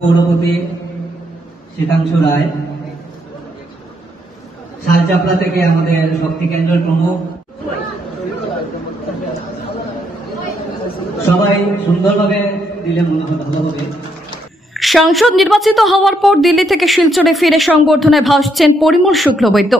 পৌরপতি শীতাংশু রায়, শালচাপড়া থেকে আমাদের শক্তি কেন্দ্রের প্রমুখ, সবাই সুন্দরভাবে দিলে মনে হয় ভালো হবে। সাংসদ নির্বাচিত হওয়ার পর দিল্লি থেকে শিলচরে ফিরে সংবর্ধনায় ভাসছেন পরিমল শুক্লবৈদ্য।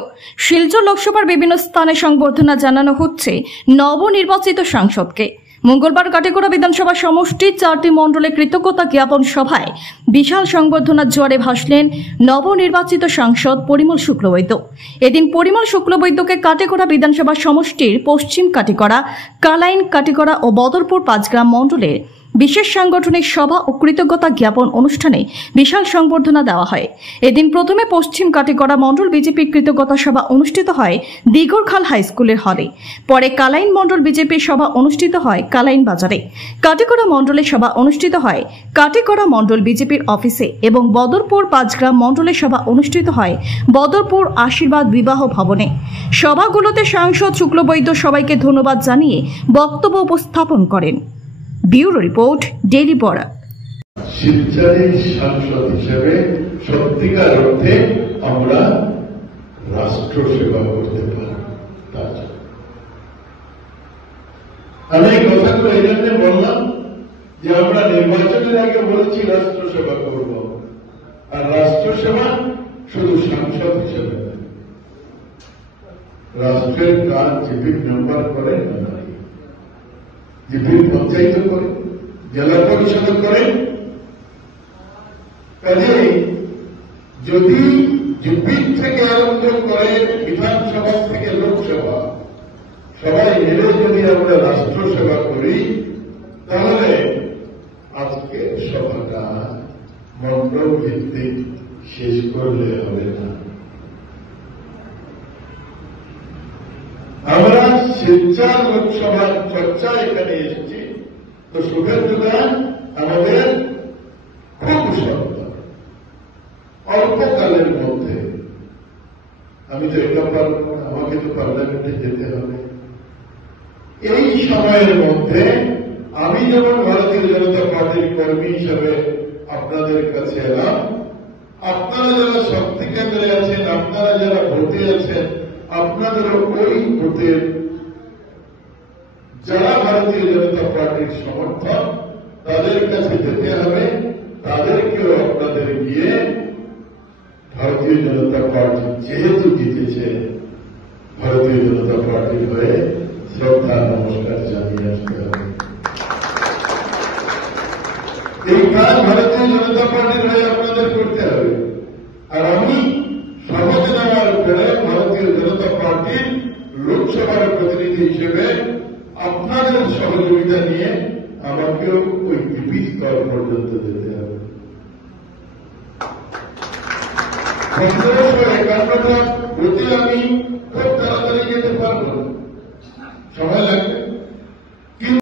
শিলচর লোকসভার বিভিন্ন স্থানে সংবর্ধনা জানানো হচ্ছে নবনির্বাচিত সাংসদকে। মঙ্গলবার কাটিগড়া বিধানসভা সমষ্টির 4টি মণ্ডলে কৃতজ্ঞতা জ্ঞাপন সভায় বিশাল সংবর্ধনার জোয়ারে ভাসলেন নবনির্বাচিত সাংসদ পরিমল শুক্লবৈদ্য। এদিন পরিমল শুক্লবৈদ্যকে কাটিগড়া বিধানসভা সমষ্টির পশ্চিম কাটিগড়া, কালাইন কাটিগড়া ও বদরপুর 5 গ্রাম মণ্ডলের বিশেষ সাংগঠনিক সভা ও কৃতজ্ঞতা জ্ঞাপন অনুষ্ঠানে বিশাল সংবর্ধনা দেওয়া হয়। এদিন প্রথমে পশ্চিম কাটিগড়া মণ্ডল বিজেপির কৃতজ্ঞতা সভা অনুষ্ঠিত হয় দিগরখাল হাই স্কুলের হলে। পরে কালাইন মণ্ডল বিজেপির সভা অনুষ্ঠিত হয় কালাইন বাজারে। কাটিগড়া মণ্ডলের সভা অনুষ্ঠিত হয় কাটিগড়া মণ্ডল বিজেপির অফিসে এবং বদরপুর 5 গ্রাম মণ্ডলের সভা অনুষ্ঠিত হয় বদরপুর আশীর্বাদ বিবাহ ভবনে। সভাগুলোতে সাংসদ শুক্লবৈদ্য সবাইকে ধন্যবাদ জানিয়ে বক্তব্য উপস্থাপন করেন। Bureau report, daily Barak. শিলচরের সাংসদ হিসেবে সত্যিকার অর্থে আমরা রাষ্ট্র সেবা করতে পারি। আমি এই কথাগুলো এই জন্য বললাম যে আমরা নির্বাচনের আগে বলেছি রাষ্ট্র সেবা করব, আর রাষ্ট্র সেবা শুধু সাংসদ হিসেবে রাষ্ট্রের কাজ জিপি মেম্বার করে, জিপি পঞ্চায়েত করে, জেলা পরিষদ করে। কাজে যদি জিপি থেকে আরম্ভ করে বিধানসভা থেকে লোকসভা সবাই মিলে যদি আমরা রাষ্ট্র সেবা করি, তাহলে আজকে সভাটা মণ্ডল ভিত্তিক শেষ করলে হবে না। আমরা শিলচর লোকসভার চর্চা এখানে এসেছি, তো শুভেচ্ছা আমাদের খুব সন্তান অল্পকালের মধ্যে। আমি তো এটা পারব না, আমাকে তো পার্লামেন্টে যেতে হবে। এই সময়ের মধ্যে আমি যেমন ভারতীয় জনতা পার্টির কর্মী হিসেবে আপনাদের কাছে এলাম, আপনারা যারা শক্তি কেন্দ্রে আছেন, আপনারা যারা ভোটে আছেন, আপনাদেরও ওই ভোটের যারা ভারতীয় জনতা পার্টির সমর্থক তাদের কাছে যেতে হবে। তাদেরকেও আপনাদের গিয়ে ভারতীয় জনতা পার্টি যেহেতু জিতেছে, ভারতীয় জনতা পার্টির হয়ে শ্রদ্ধা নমস্কার জানিয়ে আসতে হবে। এই কাজ ভারতীয় জনতা পার্টির হয়ে আপনাদের করতে হবে। আর আমি শপথ নেওয়ার পরে ভারতীয় জনতা পার্টির লোকসভার প্রতিনিধি হিসেবে আপনাদের সহযোগিতা নিয়ে আমাকেও ওই ডিপি স্তর পর্যন্ত যেতে হবে। 1551টা বুথে আমি খুব